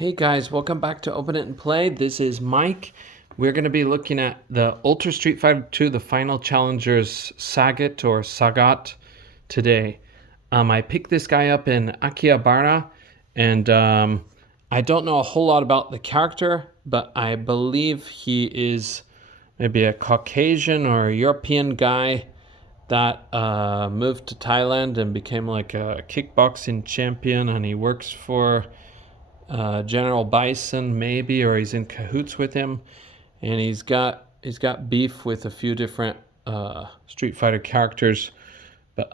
Hey guys, welcome back to Open It and Play. This is Mike. We're going to be looking at the Ultra Street Fighter 2, the Final Challengers Sagat or Sagat today. I picked this guy up in Akihabara, and I don't know a whole lot about the character, but I believe he is maybe a Caucasian or a European guy that moved to Thailand and became like a kickboxing champion, and he works for General Bison maybe, or he's in cahoots with him, and he's got beef with a few different Street Fighter characters. But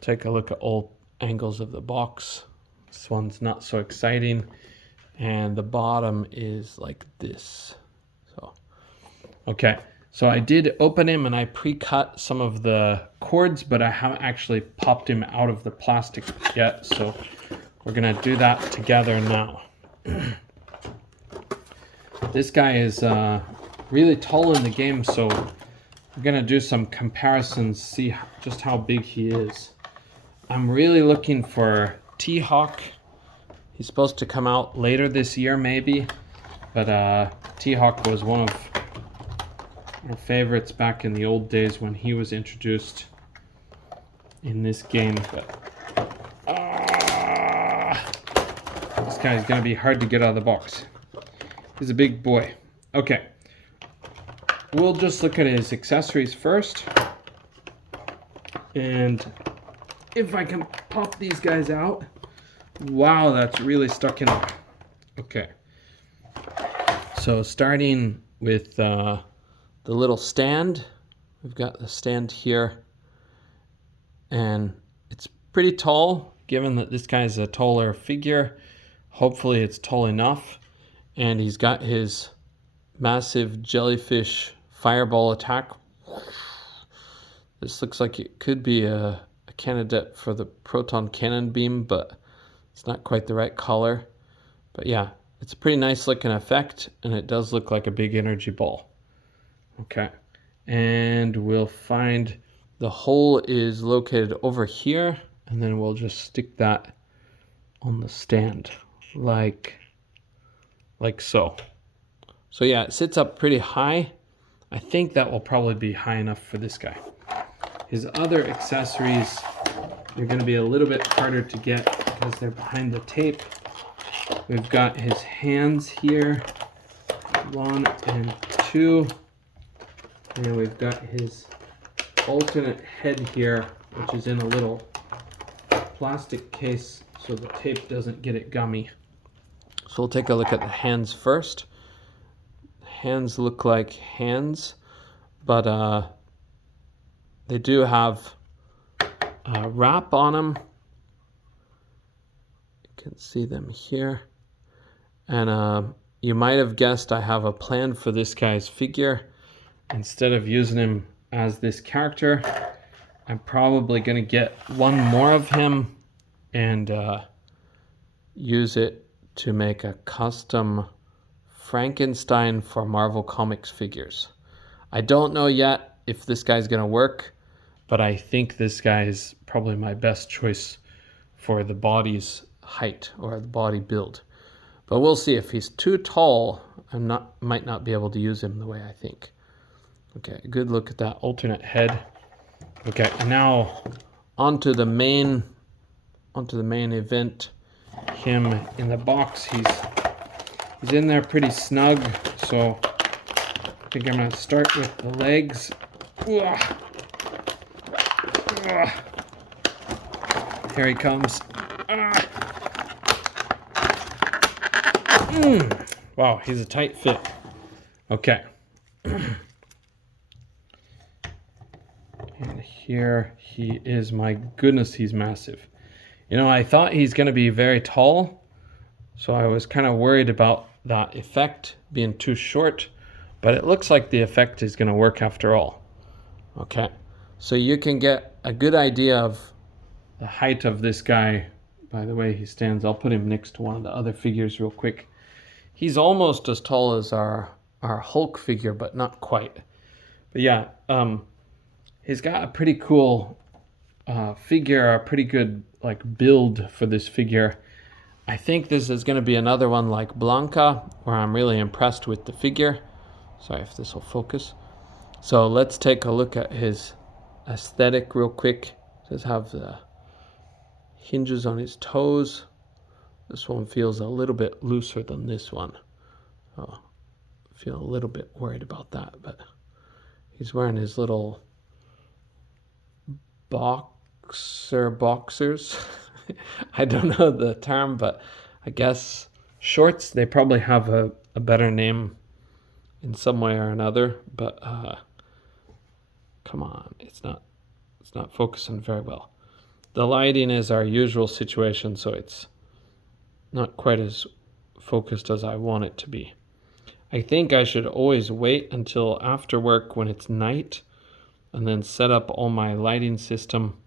take a look at all angles of the box. This one's not so exciting, and the bottom is like this. So okay, so I did open him and I pre-cut some of the cords, but I haven't actually popped him out of the plastic yet, so we're gonna do that together now. This guy is really tall in the game, so we're gonna do some comparisons, see just how big he is. I'm really looking for T-Hawk. He's supposed to come out later this year maybe, but T-Hawk was one of our favorites back in the old days when he was introduced in this game. But this guy's gonna be hard to get out of the box. He's a big boy. Okay, we'll just look at his accessories first, and if I can pop these guys out. Wow, that's really stuck in there. Okay, so starting with the little stand, we've got the stand here, and it's pretty tall given that this guy's a taller figure. Hopefully it's tall enough, and he's got his massive jellyfish fireball attack. This looks like it could be a candidate for the proton cannon beam, but it's not quite the right color. But yeah, it's a pretty nice looking effect, and it does look like a big energy ball. Okay, and we'll find the hole is located over here, and then we'll just stick that on the stand like so. So yeah, it sits up pretty high. I think that will probably be high enough for this guy. His other accessories are going to be a little bit harder to get because they're behind the tape. We've got his hands here, 1 and 2, and we've got his alternate head here, which is in a little plastic case so the tape doesn't get it gummy. So we'll take a look at the hands first. Hands look like hands, but they do have a wrap on them. You can see them here. And you might have guessed I have a plan for this guy's figure. Instead of using him as this character, I'm probably going to get one more of him and use it to make a custom Frankenstein for Marvel Comics figures. I don't know yet if this guy's going to work, but I think this guy is probably my best choice for the body's height or the body build. But we'll see. If he's too tall, might not be able to use him the way I think. Okay, good look at that alternate head. Okay, and now onto the main event. Him in the box. He's in there pretty snug, so I think I'm gonna start with the legs. Here he comes. Wow, he's a tight fit. Okay. And here he is. My goodness, he's massive. You know, I thought he's going to be very tall, so I was kind of worried about that effect being too short, but it looks like the effect is going to work after all. Okay, so you can get a good idea of the height of this guy by the way he stands. I'll put him next to one of the other figures real quick. He's almost as tall as our Hulk figure, but not quite. But yeah, he's got a pretty cool figure, a pretty good like build for this figure. I think this is going to be another one like Blanca, where I'm really impressed with the figure. Sorry if this will focus. So let's take a look at his aesthetic real quick. Does have the hinges on his toes. This one feels a little bit looser than this one. Oh, I feel a little bit worried about that, but he's wearing his little boxers. I don't know the term, but I guess shorts. They probably have a better name in some way or another, but come on, it's not focusing very well. The lighting is our usual situation, so it's not quite as focused as I want it to be. I think I should always wait until after work when it's night and then set up all my lighting system.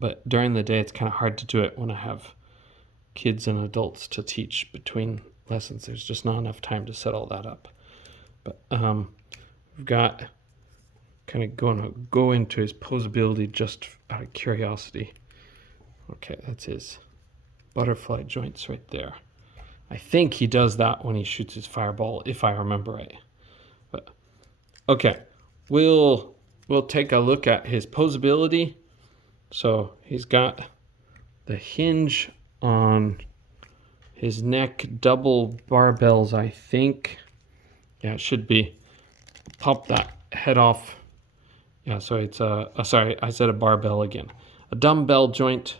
But during the day, it's kind of hard to do it when I have kids and adults to teach between lessons. There's just not enough time to set all that up. But we've got kind of going to go into his posability just out of curiosity. Okay, that's his butterfly joints right there. I think he does that when he shoots his fireball, if I remember right. But okay, we'll take a look at his posability. So he's got the hinge on his neck, double barbells, I think. Yeah, it should be. Pop that head off. Yeah, so it's sorry, I said a barbell again. A dumbbell joint.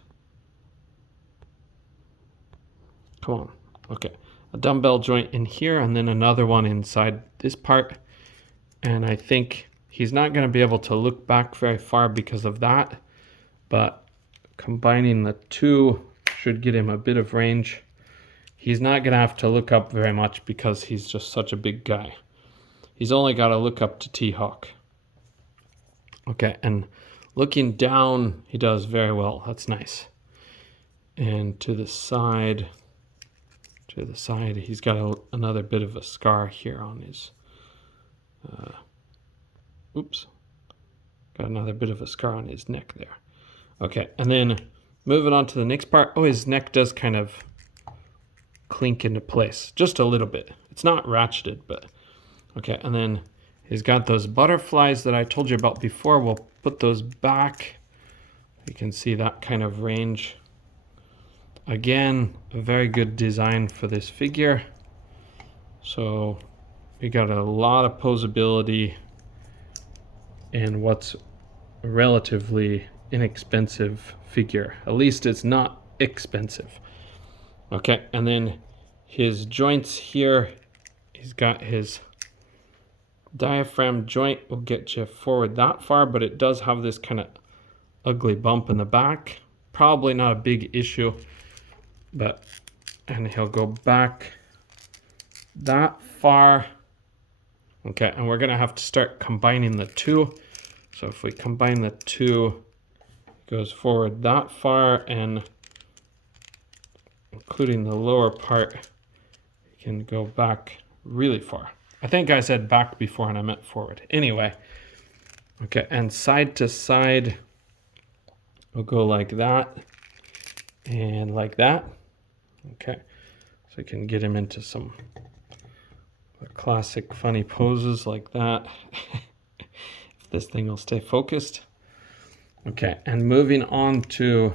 Come on. Okay. A dumbbell joint in here and then another one inside this part. And I think he's not going to be able to look back very far because of that. But combining the two should get him a bit of range. He's not going to have to look up very much because he's just such a big guy. He's only got to look up to T-Hawk. Okay, and looking down, he does very well. That's nice. And to the side, he's got another bit of a scar here on his, got another bit of a scar on his neck there. Okay, and then moving on to the next part. Oh, his neck does kind of clink into place, just a little bit. It's not ratcheted, but okay. And then he's got those butterflies that I told you about before. We'll put those back. You can see that kind of range. Again, a very good design for this figure. So we got a lot of posability in what's a relatively inexpensive figure. At least it's not expensive. Okay, and then his joints here, he's got his diaphragm joint will get you forward that far, but it does have this kind of ugly bump in the back. Probably not a big issue, but, and he'll go back that far. Okay, and we're gonna have to start combining the two. So if we combine the two, it goes forward that far, and including the lower part, you can go back really far. I think I said back before and I meant forward. Anyway, okay, and side to side, we'll go like that and like that. Okay, so you can get him into some classic funny poses like that. If this thing will stay focused. Okay, and moving on to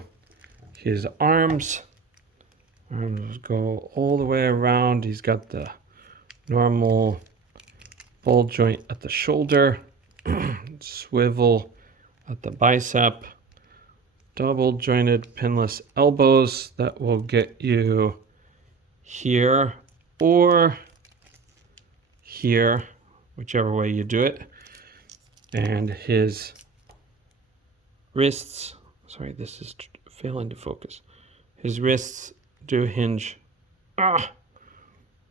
his arms. Arms go all the way around. He's got the normal ball joint at the shoulder, swivel at the bicep, double jointed pinless elbows that will get you here or here, whichever way you do it. And his wrists, sorry, this is failing to focus. His wrists do hinge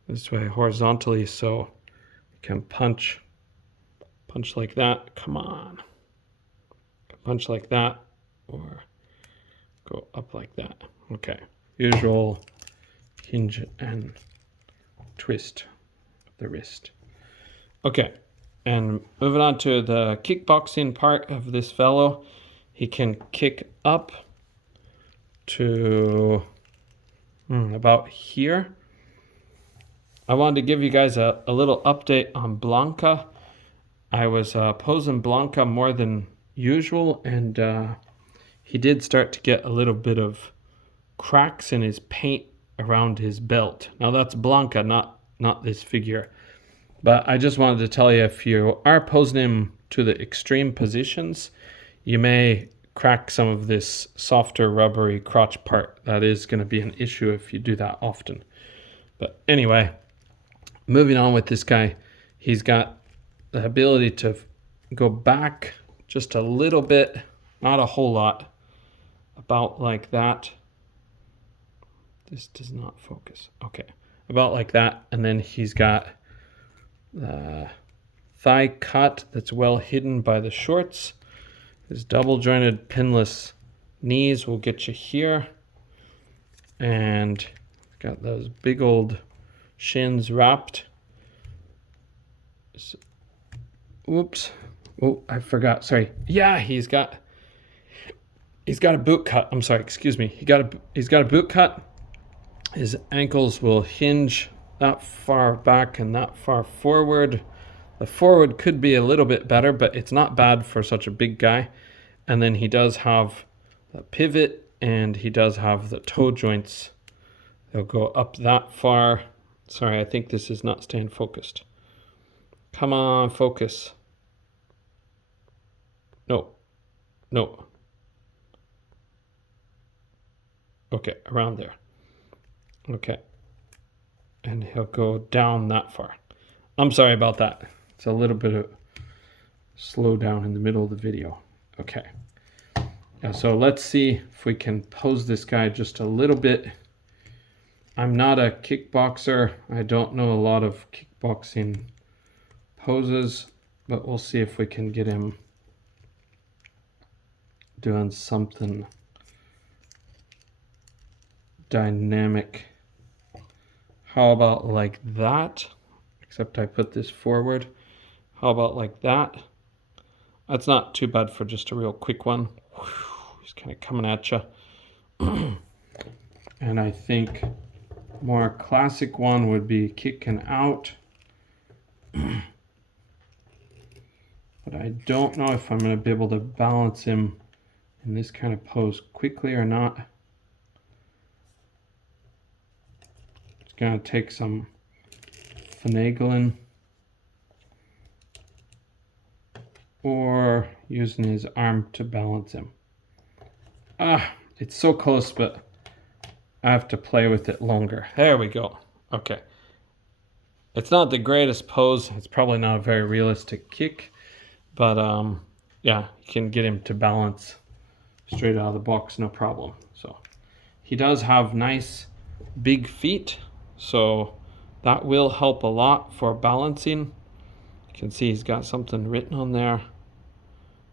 this way horizontally, so you can punch like that. Come on. Punch like that or go up like that. Okay. Usual hinge and twist of the wrist. Okay. And moving on to the kickboxing part of this fellow, he can kick up to about here. I wanted to give you guys a little update on Blanca. I was posing Blanca more than usual, and he did start to get a little bit of cracks in his paint around his belt. Now that's Blanca, not this figure. But I just wanted to tell you, if you are posing him to the extreme positions, you may crack some of this softer rubbery crotch part. That is going to be an issue if you do that often. But anyway, moving on with this guy, he's got the ability to go back just a little bit, not a whole lot, about like that. This does not focus. Okay, about like that. And then he's got the thigh cut that's well hidden by the shorts. His double jointed pinless knees will get you here. And got those big old shins wrapped. Whoops. Oh, I forgot. Sorry. Yeah, he's got a boot cut. I'm sorry, excuse me. He's got a boot cut. His ankles will hinge that far back and that far forward. The forward could be a little bit better, but it's not bad for such a big guy. And then he does have the pivot, and he does have the toe joints. They'll go up that far. Sorry, I think this is not staying focused. Come on, focus. No. Okay, around there. Okay. And he'll go down that far. I'm sorry about that. It's a little bit of slow down in the middle of the video. Okay. Yeah, so let's see if we can pose this guy just a little bit. I'm not a kickboxer. I don't know a lot of kickboxing poses, but we'll see if we can get him doing something dynamic. How about like that? Except I put this forward. How about like that? That's not too bad for just a real quick one. He's kind of coming at you. And I think more classic one would be kicking out. But I don't know if I'm going to be able to balance him in this kind of pose quickly or not. It's going to take some finagling or using his arm to balance him. It's so close, but I have to play with it longer. There we go. Okay. It's not the greatest pose. It's probably not a very realistic kick, but yeah, you can get him to balance straight out of the box, no problem. So he does have nice big feet, so that will help a lot for balancing. You can see he's got something written on there.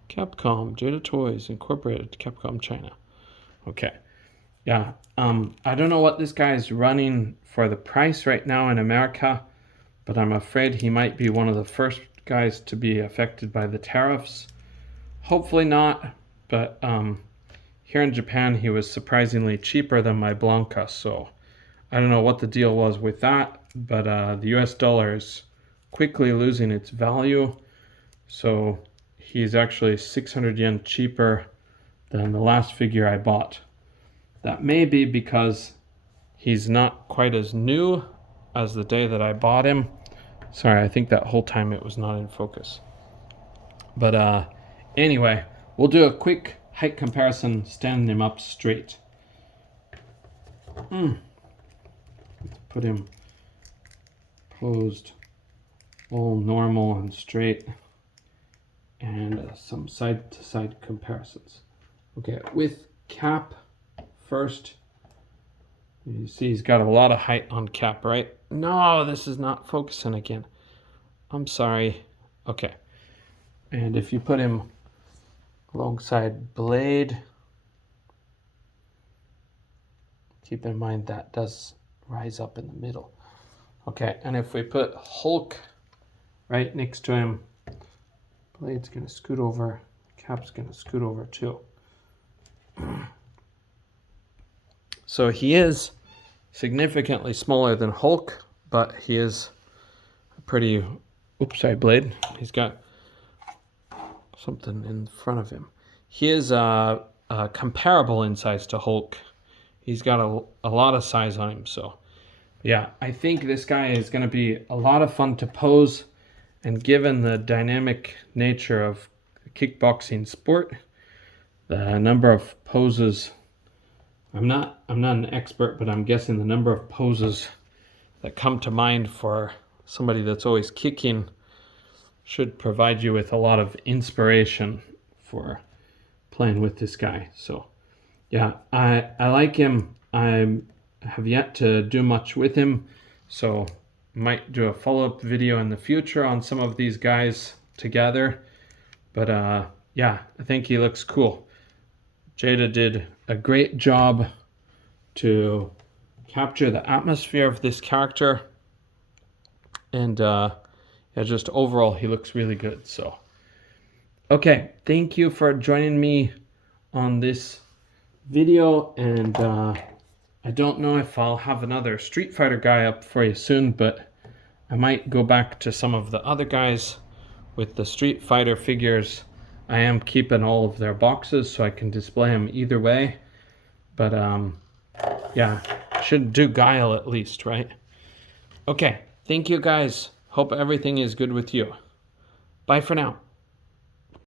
Capcom, Jada Toys, Incorporated, Capcom China. Okay. Yeah. I don't know what this guy is running for the price right now in America, but I'm afraid he might be one of the first guys to be affected by the tariffs. Hopefully not, but here in Japan he was surprisingly cheaper than my Blanca, so I don't know what the deal was with that, but the US dollar is quickly losing its value, so he's actually 600 yen cheaper than the last figure I bought. That may be because he's not quite as new as the day that I bought him. Sorry, I think that whole time it was not in focus. But anyway, we'll do a quick height comparison standing him up straight. Let's put him posed all normal and straight, and some side-to-side comparisons. Okay, with cap first, you see he's got a lot of height on cap, right? No, this is not focusing again. I'm sorry. Okay. And if you put him alongside Blade, keep in mind that does rise up in the middle. Okay, and if we put Hulk right next to him, Blade's gonna scoot over, Cap's gonna scoot over too. So he is significantly smaller than Hulk, but he is a pretty, oops, sorry, blade. He's got something in front of him. He is comparable in size to Hulk. He's got a lot of size on him, so yeah, I think this guy is going to be a lot of fun to pose, and given the dynamic nature of the kickboxing sport, the number of poses, I'm not an expert, but I'm guessing the number of poses that come to mind for somebody that's always kicking should provide you with a lot of inspiration for playing with this guy. So yeah, I like him. I have yet to do much with him, so might do a follow-up video in the future on some of these guys together. But yeah, I think he looks cool. Jada did a great job to capture the atmosphere of this character, and yeah, just overall he looks really good. So okay, thank you for joining me on this video, and I don't know if I'll have another Street Fighter guy up for you soon, but I might go back to some of the other guys with the Street Fighter figures. I am keeping all of their boxes so I can display them either way, but yeah, should do Guile at least, right? Okay, thank you guys. Hope everything is good with you. Bye for now.